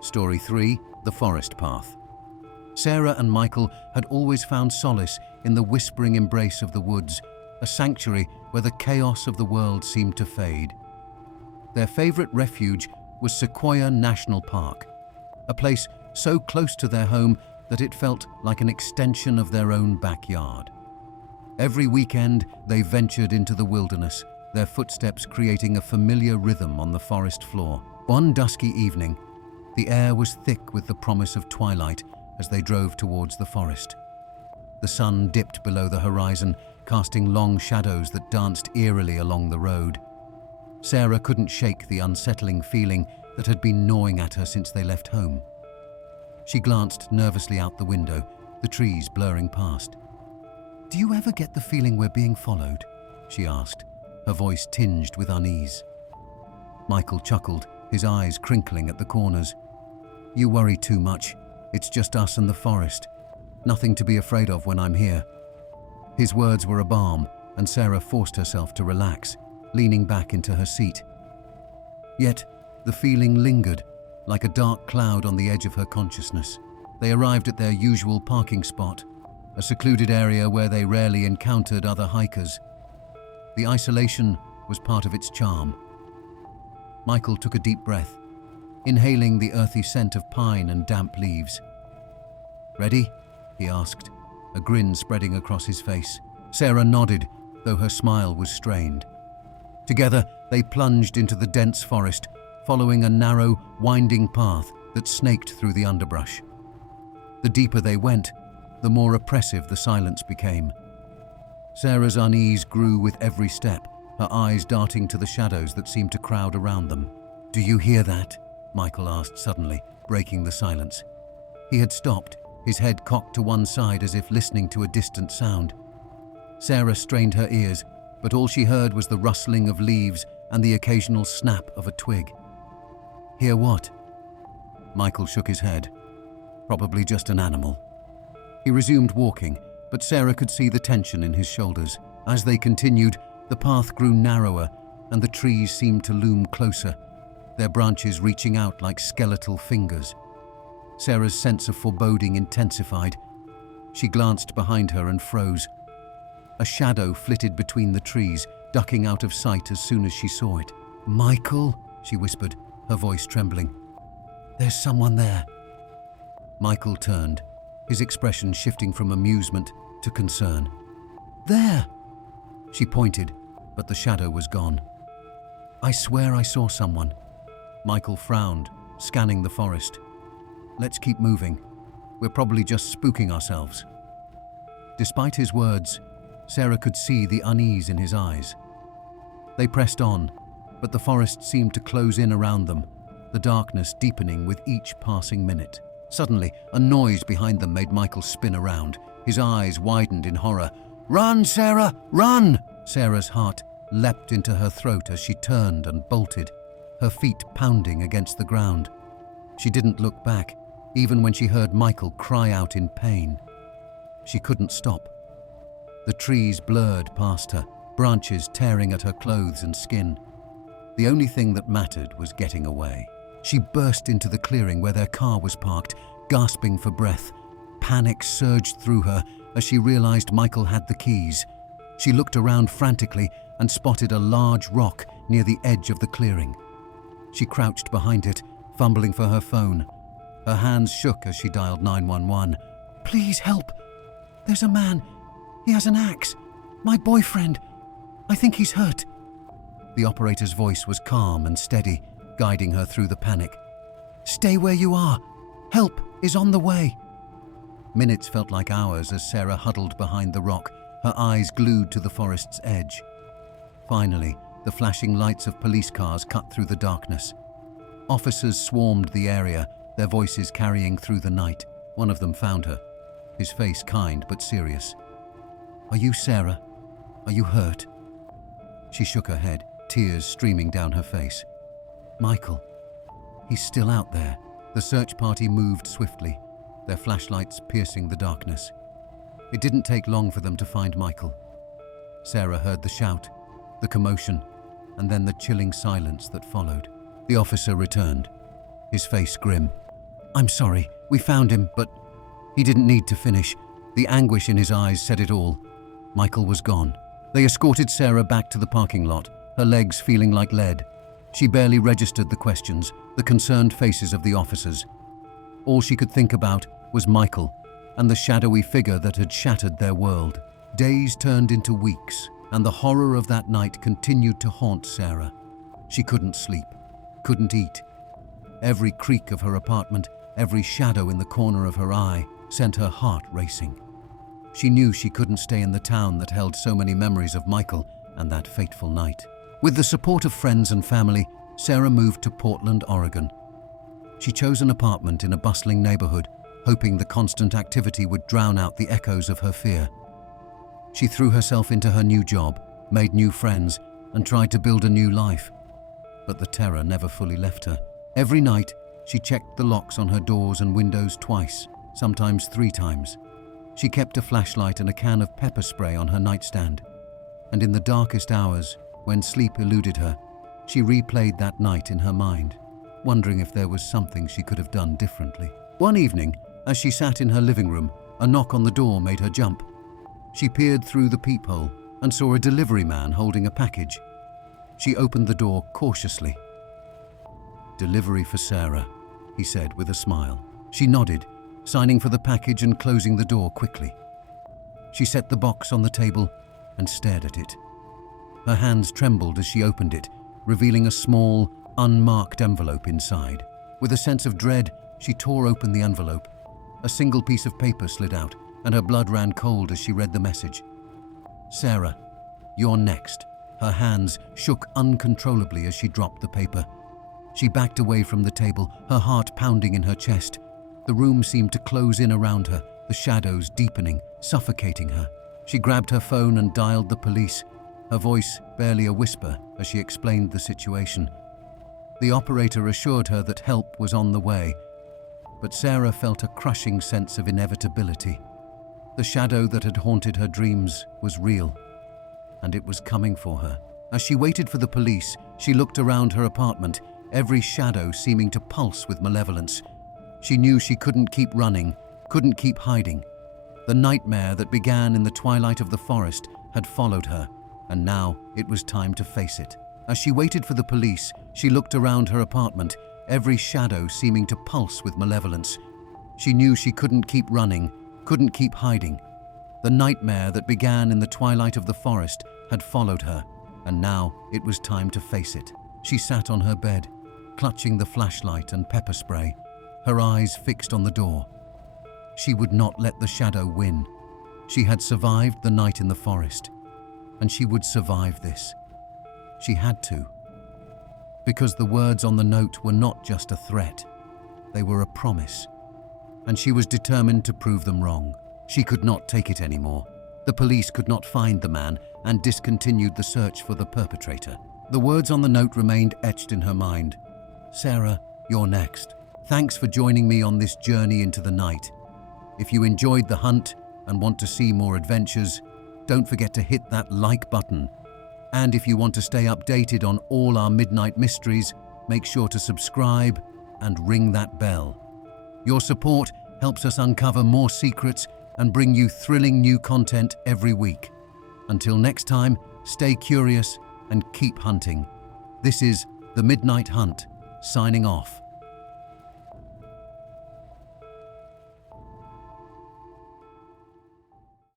Story 3: The Forest Path. Sarah and Michael had always found solace in the whispering embrace of the woods, a sanctuary where the chaos of the world seemed to fade. Their favorite refuge was Sequoia National Park, a place so close to their home that it felt like an extension of their own backyard. Every weekend, they ventured into the wilderness, their footsteps creating a familiar rhythm on the forest floor. One dusky evening, the air was thick with the promise of twilight as they drove towards the forest. The sun dipped below the horizon, casting long shadows that danced eerily along the road. Sarah couldn't shake the unsettling feeling that had been gnawing at her since they left home. She glanced nervously out the window, the trees blurring past. "Do you ever get the feeling we're being followed?" she asked, her voice tinged with unease. Michael chuckled, his eyes crinkling at the corners. "You worry too much. It's just us and the forest. Nothing to be afraid of when I'm here." His words were a balm, and Sarah forced herself to relax, leaning back into her seat. Yet, the feeling lingered, like a dark cloud on the edge of her consciousness. They arrived at their usual parking spot, a secluded area where they rarely encountered other hikers. The isolation was part of its charm. Michael took a deep breath, inhaling the earthy scent of pine and damp leaves. "Ready?" he asked, a grin spreading across his face. Sarah nodded, though her smile was strained. Together, they plunged into the dense forest, following a narrow, winding path that snaked through the underbrush. The deeper they went, the more oppressive the silence became. Sarah's unease grew with every step, her eyes darting to the shadows that seemed to crowd around them. "Do you hear that?" Michael asked suddenly, breaking the silence. He had stopped, his head cocked to one side as if listening to a distant sound. Sarah strained her ears, but all she heard was the rustling of leaves and the occasional snap of a twig. "Hear what?" Michael shook his head. "Probably just an animal." He resumed walking, but Sarah could see the tension in his shoulders. As they continued, the path grew narrower and the trees seemed to loom closer, their branches reaching out like skeletal fingers. Sarah's sense of foreboding intensified. She glanced behind her and froze. A shadow flitted between the trees, ducking out of sight as soon as she saw it. "Michael," she whispered, her voice trembling. "There's someone there." Michael turned, his expression shifting from amusement to concern. "There!" She pointed, but the shadow was gone. "I swear I saw someone." Michael frowned, scanning the forest. "Let's keep moving. We're probably just spooking ourselves." Despite his words, Sarah could see the unease in his eyes. They pressed on, but the forest seemed to close in around them, the darkness deepening with each passing minute. Suddenly, a noise behind them made Michael spin around. His eyes widened in horror. "Run, Sarah, run!" Sarah's heart leapt into her throat as she turned and bolted, her feet pounding against the ground. She didn't look back, even when she heard Michael cry out in pain. She couldn't stop. The trees blurred past her, branches tearing at her clothes and skin. The only thing that mattered was getting away. She burst into the clearing where their car was parked, gasping for breath. Panic surged through her as she realized Michael had the keys. She looked around frantically and spotted a large rock near the edge of the clearing. She crouched behind it, fumbling for her phone. Her hands shook as she dialed 911. "Please help! There's a man. He has an axe. My boyfriend. I think he's hurt." The operator's voice was calm and steady, guiding her through the panic. "Stay where you are. Help is on the way." Minutes felt like hours as Sarah huddled behind the rock, her eyes glued to the forest's edge. Finally, the flashing lights of police cars cut through the darkness. Officers swarmed the area, their voices carrying through the night. One of them found her, his face kind but serious. "Are you Sarah? Are you hurt?" She shook her head, tears streaming down her face. "Michael. He's still out there." The search party moved swiftly, their flashlights piercing the darkness. It didn't take long for them to find Michael. Sarah heard the shout, the commotion, and then the chilling silence that followed. The officer returned, his face grim. "I'm sorry, we found him, but..." He didn't need to finish. The anguish in his eyes said it all. Michael was gone. They escorted Sarah back to the parking lot, her legs feeling like lead. She barely registered the questions, the concerned faces of the officers. All she could think about was Michael and the shadowy figure that had shattered their world. Days turned into weeks, and the horror of that night continued to haunt Sarah. She couldn't sleep, couldn't eat. Every creak of her apartment, every shadow in the corner of her eye sent her heart racing. She knew she couldn't stay in the town that held so many memories of Michael and that fateful night. With the support of friends and family, Sarah moved to Portland, Oregon. She chose an apartment in a bustling neighborhood, hoping the constant activity would drown out the echoes of her fear. She threw herself into her new job, made new friends, and tried to build a new life. But the terror never fully left her. Every night, she checked the locks on her doors and windows twice, sometimes 3 times. She kept a flashlight and a can of pepper spray on her nightstand. And in the darkest hours, when sleep eluded her, she replayed that night in her mind, wondering if there was something she could have done differently. One evening, as she sat in her living room, a knock on the door made her jump. She peered through the peephole and saw a delivery man holding a package. She opened the door cautiously. "Delivery for Sarah," he said with a smile. She nodded, signing for the package and closing the door quickly. She set the box on the table and stared at it. Her hands trembled as she opened it, revealing a small, unmarked envelope inside. With a sense of dread, she tore open the envelope. A single piece of paper slid out, and her blood ran cold as she read the message. "Sarah, you're next." Her hands shook uncontrollably as she dropped the paper. She backed away from the table, her heart pounding in her chest. The room seemed to close in around her, the shadows deepening, suffocating her. She grabbed her phone and dialed the police, her voice barely a whisper as she explained the situation. The operator assured her that help was on the way, but Sarah felt a crushing sense of inevitability. The shadow that had haunted her dreams was real, and it was coming for her. As she waited for the police, she looked around her apartment, every shadow seeming to pulse with malevolence. She knew she couldn't keep running, couldn't keep hiding. The nightmare that began in the twilight of the forest had followed her, and now it was time to face it. As she waited for the police, she looked around her apartment, every shadow seeming to pulse with malevolence. She knew she couldn't keep running, couldn't keep hiding. The nightmare that began in the twilight of the forest had followed her, and now it was time to face it. She sat on her bed, clutching the flashlight and pepper spray, her eyes fixed on the door. She would not let the shadow win. She had survived the night in the forest, and she would survive this. She had to. Because the words on the note were not just a threat, they were a promise, and she was determined to prove them wrong. She could not take it anymore. The police could not find the man and discontinued the search for the perpetrator. The words on the note remained etched in her mind. "Sarah, you're next. Thanks for joining me on this journey into the night. If you enjoyed the hunt and want to see more adventures, don't forget to hit that like button. And if you want to stay updated on all our midnight mysteries, make sure to subscribe and ring that bell. Your support helps us uncover more secrets and bring you thrilling new content every week. Until next time, stay curious and keep hunting. This is The Midnight Hunt, signing off.